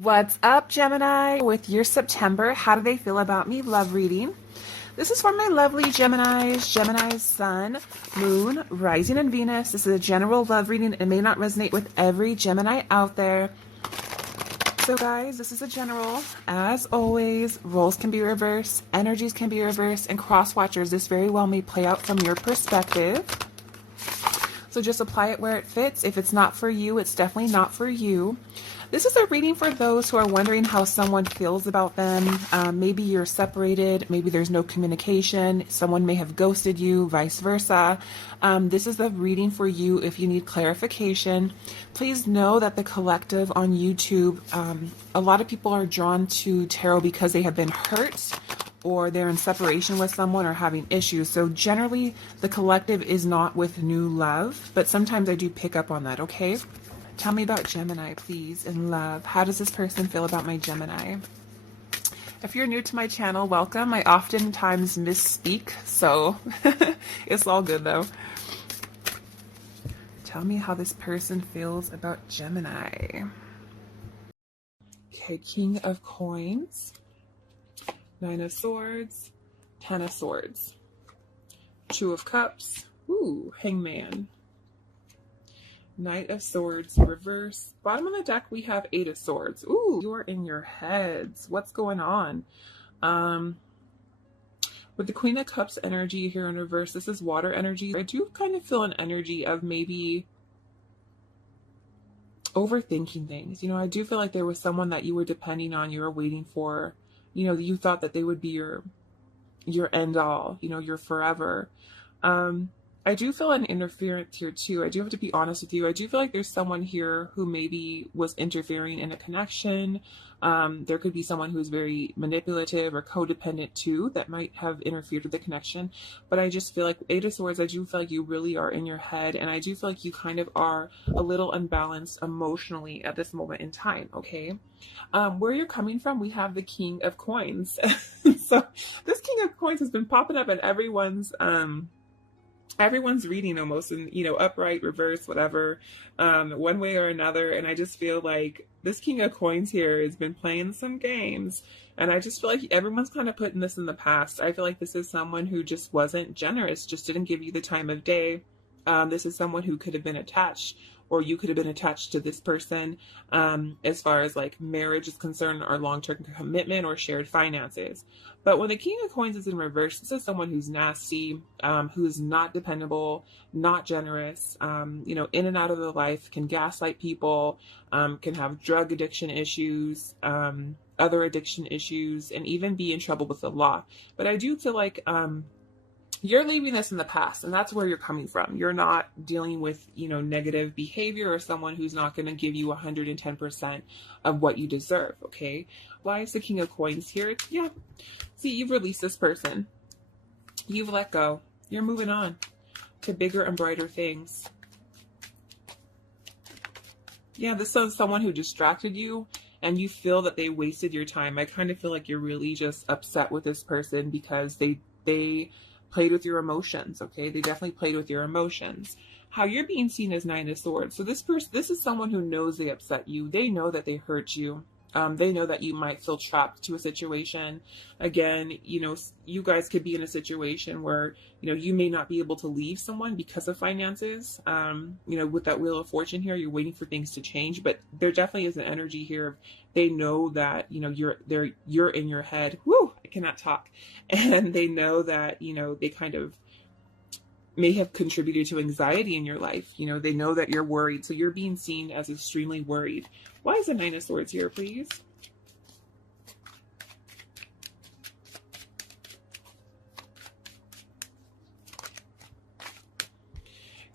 What's up, Gemini? With your September, how do they feel about me? Love reading. This is for my lovely Geminis, Gemini's Sun, Moon, Rising, and Venus. This is a general love reading. It may not resonate with every Gemini out there. So guys, this is a general. As always, roles can be reversed, energies can be reversed, and cross watchers, this very well may play out from your perspective. So just apply it where it fits. If it's not for you, it's definitely not for you. This is a reading for those who are wondering how someone feels about them. Maybe you're separated, maybe there's no communication, someone may have ghosted you, vice versa. This is the reading for you if you need clarification. Please know that the collective on YouTube, a lot of people are drawn to tarot because they have been hurt, or they're in separation with someone or having issues. So generally, the collective is not with new love, but sometimes I do pick up on that, okay? Tell me about Gemini, please, in love. How does this person feel about my Gemini? If you're new to my channel, welcome. I oftentimes misspeak, so it's all good though. Tell me how this person feels about Gemini. Okay, King of Coins. 9 of Swords, 10 of Swords, 2 of Cups, ooh, Hangman, Knight of Swords, reverse. Bottom of the deck, we have 8 of Swords. Ooh, you're in your heads. What's going on? With the Queen of Cups energy here in reverse, this is water energy. I do kind of feel an energy of maybe overthinking things. You know, I do feel like there was someone that you were depending on, you were waiting for. You know, you thought that they would be your end all, you know, your forever. I do feel an interference here too. I do have to be honest with you. I do feel like there's someone here who maybe was interfering in a connection. There could be someone who's very manipulative or codependent too that might have interfered with the connection. But I just feel like 8 of Swords, I do feel like you really are in your head. And I do feel like you kind of are a little unbalanced emotionally at this moment in time, okay? Where you're coming from, we have the King of Coins. So this King of Coins has been popping up in everyone's reading almost, and you know, upright, reverse, whatever, one way or another. And I just feel like this King of Coins here has been playing some games, and I just feel like everyone's kind of putting this in the past. I feel like this is someone who just wasn't generous, just didn't give you the time of day. This is someone who could have been attached, or you could have been attached to this person, as far as like marriage is concerned, or long-term commitment, or shared finances. But when the King of Coins is in reverse, this is someone who's nasty, who's not dependable, not generous, you know, in and out of their life, can gaslight people, can have drug addiction issues, other addiction issues, and even be in trouble with the law. But I do feel like you're leaving this in the past, and that's where you're coming from. You're not dealing with, you know, negative behavior or someone who's not going to give you 110% of what you deserve, okay? Why is the King of Coins here? Yeah. See, you've released this person. You've let go. You're moving on to bigger and brighter things. Yeah, this is someone who distracted you, and you feel that they wasted your time. I kind of feel like you're really just upset with this person because they played with your emotions, okay? They definitely played with your emotions. How you're being seen as 9 of Swords. So this is someone who knows they upset you. They know that they hurt you. They know that you might feel trapped to a situation. Again, you know, you guys could be in a situation where, you know, you may not be able to leave someone because of finances. You know, with that Wheel of Fortune here, you're waiting for things to change, but there definitely is an energy here of they know that, you know, you're in your head. Woo, I cannot talk. And they know that, you know, they kind of may have contributed to anxiety in your life. You know, they know that you're worried. So you're being seen as extremely worried. Why is the 9 of Swords here, please?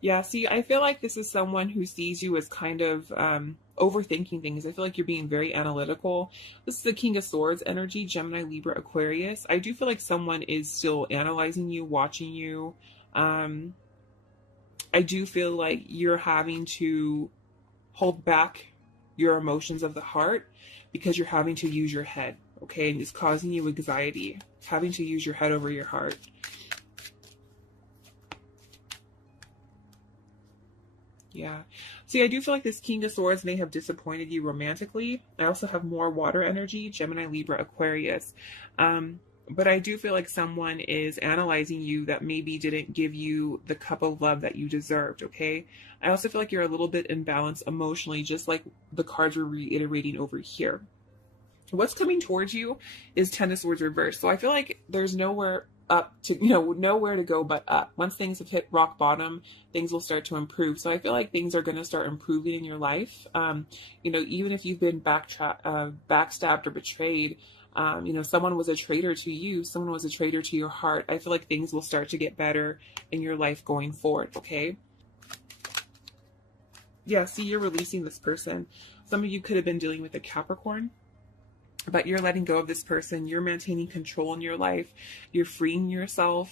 Yeah, see, I feel like this is someone who sees you as kind of overthinking things. I feel like you're being very analytical. This is the King of Swords energy, Gemini, Libra, Aquarius. I do feel like someone is still analyzing you, watching you. I do feel like you're having to hold back your emotions of the heart because you're having to use your head, okay? And it's causing you anxiety, having to use your head over your heart. Yeah. See, I do feel like this King of Swords may have disappointed you romantically. I also have more water energy, Gemini, Libra, Aquarius. But I do feel like someone is analyzing you that maybe didn't give you the cup of love that you deserved, okay? I also feel like you're a little bit imbalanced emotionally, just like the cards were reiterating over here. What's coming towards you is Ten of Swords reversed. So I feel like there's nowhere up to, nowhere to go but up. Once things have hit rock bottom, things will start to improve. So I feel like things are going to start improving in your life. Even if you've been backstabbed or betrayed, someone was a traitor to you, someone was a traitor to your heart. I feel like things will start to get better in your life going forward, okay? Yeah, see, you're releasing this person. Some of you could have been dealing with a Capricorn, but you're letting go of this person. You're maintaining control in your life. You're freeing yourself.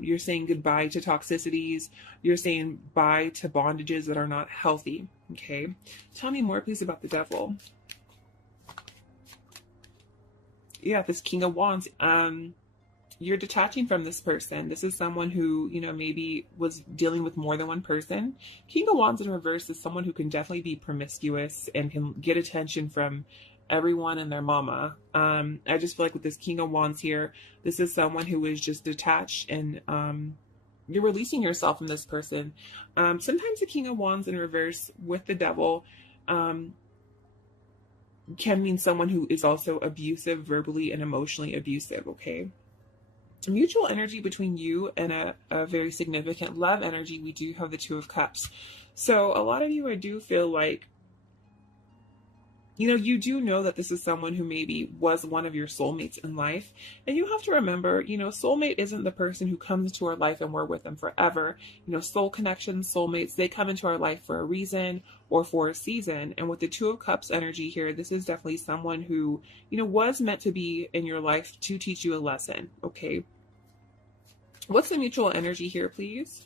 You're saying goodbye to toxicities. You're saying bye to bondages that are not healthy, okay? Tell me more, please, about the Devil. Yeah, this King of Wands. You're detaching from this person. This is someone who, maybe was dealing with more than one person. King of Wands in reverse is someone who can definitely be promiscuous and can get attention from everyone and their mama. I just feel like with this King of Wands here, this is someone who is just detached, and you're releasing yourself from this person. Sometimes the King of Wands in reverse with the Devil can mean someone who is also abusive, verbally and emotionally abusive, okay? Mutual energy between you and a very significant love energy, we do have the Two of Cups. So a lot of you, I do feel like, you do know that this is someone who maybe was one of your soulmates in life. And you have to remember, soulmate isn't the person who comes into our life and we're with them forever. Soul connections, soulmates, they come into our life for a reason or for a season. And with the Two of Cups energy here, this is definitely someone who, was meant to be in your life to teach you a lesson, okay? What's the mutual energy here, please?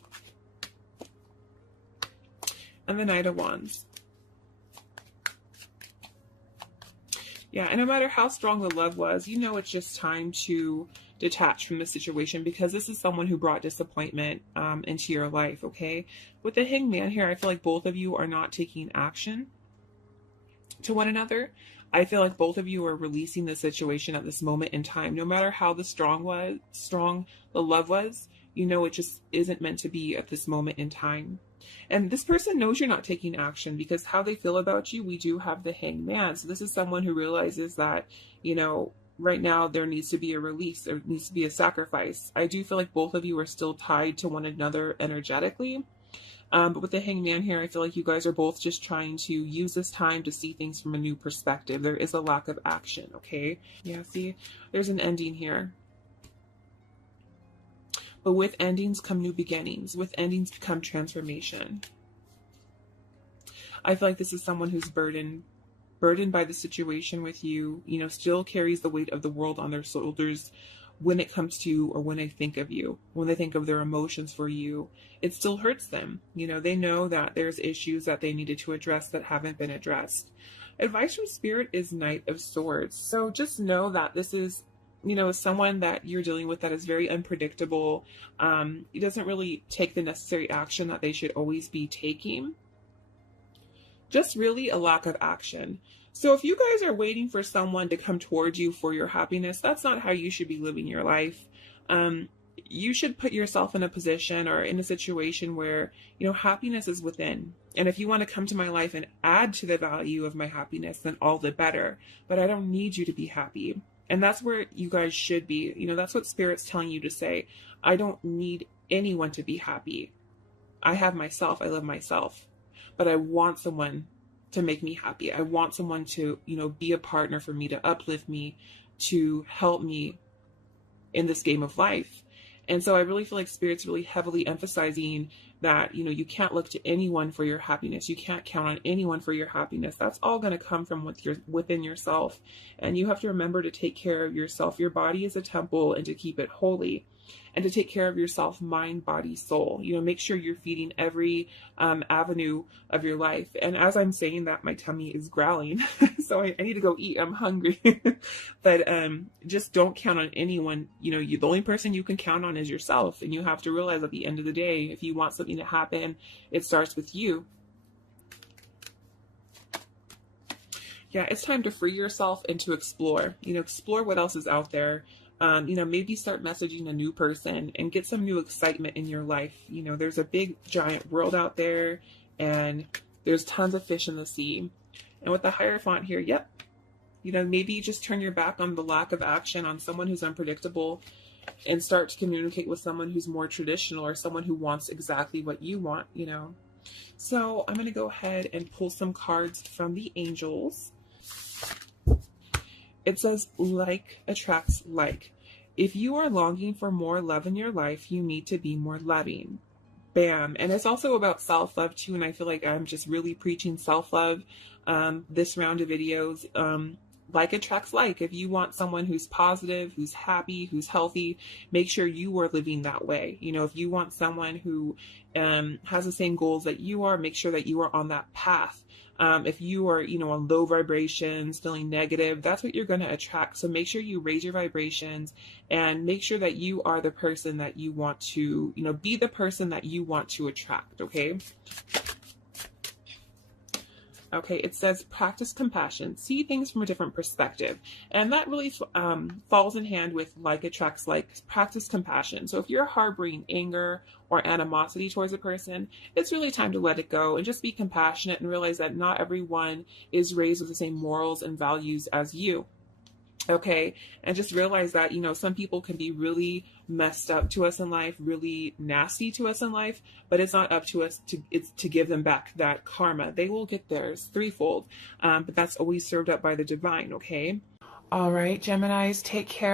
And the Knight of Wands. Yeah, and no matter how strong the love was, it's just time to detach from the situation, because this is someone who brought disappointment into your life, okay? With the Hanged Man here, I feel like both of you are not taking action to one another. I feel like both of you are releasing the situation at this moment in time. No matter how strong the love was, it just isn't meant to be at this moment in time. And this person knows you're not taking action, because how they feel about you, we do have the Hanged Man. So this is someone who realizes that, right now there needs to be a release, there needs to be a sacrifice. I do feel like both of you are still tied to one another energetically. But with the Hanged Man here, I feel like you guys are both just trying to use this time to see things from a new perspective. There is a lack of action, okay? Yeah, see, there's an ending here. But with endings come new beginnings. With endings come transformation. I feel like this is someone who's burdened by the situation with you, still carries the weight of the world on their shoulders when it comes to, or when they think of you, when they think of their emotions for you. It still hurts them. They know that there's issues that they needed to address that haven't been addressed. Advice from Spirit is Knight of Swords. So just know that this is, someone that you're dealing with that is very unpredictable. He doesn't really take the necessary action that they should always be taking. Just really a lack of action. So if you guys are waiting for someone to come towards you for your happiness, that's not how you should be living your life. You should put yourself in a position or in a situation where, happiness is within. And if you want to come to my life and add to the value of my happiness, then all the better. But I don't need you to be happy. And that's where you guys should be. That's what Spirit's telling you to say. I don't need anyone to be happy. I have myself. I love myself. But I want someone to make me happy. I want someone to, be a partner for me, to uplift me, to help me in this game of life. And so I really feel like Spirit's really heavily emphasizing that, you can't look to anyone for your happiness. You can't count on anyone for your happiness. That's all going to come from within yourself. And you have to remember to take care of yourself. Your body is a temple, and to keep it holy. And to take care of yourself, mind, body, soul. Make sure you're feeding every avenue of your life. And as I'm saying that, my tummy is growling. So I need to go eat. I'm hungry. But just don't count on anyone. The only person you can count on is yourself. And you have to realize at the end of the day, if you want something to happen, it starts with you. Yeah, it's time to free yourself and to explore. Explore what else is out there. Maybe start messaging a new person and get some new excitement in your life. There's a big giant world out there, and there's tons of fish in the sea. And with the Hierophant here, yep, maybe just turn your back on the lack of action on someone who's unpredictable and start to communicate with someone who's more traditional or someone who wants exactly what you want. So I'm going to go ahead and pull some cards from the angels. It says, like attracts like. If you are longing for more love in your life, you need to be more loving. Bam. And it's also about self-love too. And I feel like I'm just really preaching self-love this round of videos. Like attracts like. If you want someone who's positive, who's happy, who's healthy, make sure you are living that way. If you want someone who has the same goals that you are, make sure that you are on that path. If you are, on low vibrations, feeling negative, that's what you're going to attract. So make sure you raise your vibrations and make sure that you are the person that you want to, be the person that you want to attract. Okay. Okay, it says practice compassion, see things from a different perspective. And that really falls in hand with like attracts like, practice compassion. So if you're harboring anger or animosity towards a person, it's really time to let it go and just be compassionate and realize that not everyone is raised with the same morals and values as you. Okay, and just realize that, some people can be really messed up to us in life, really nasty to us in life, but it's not up to us to give them back that karma. They will get theirs threefold, but that's always served up by the divine. Okay. All right, Geminis, take care.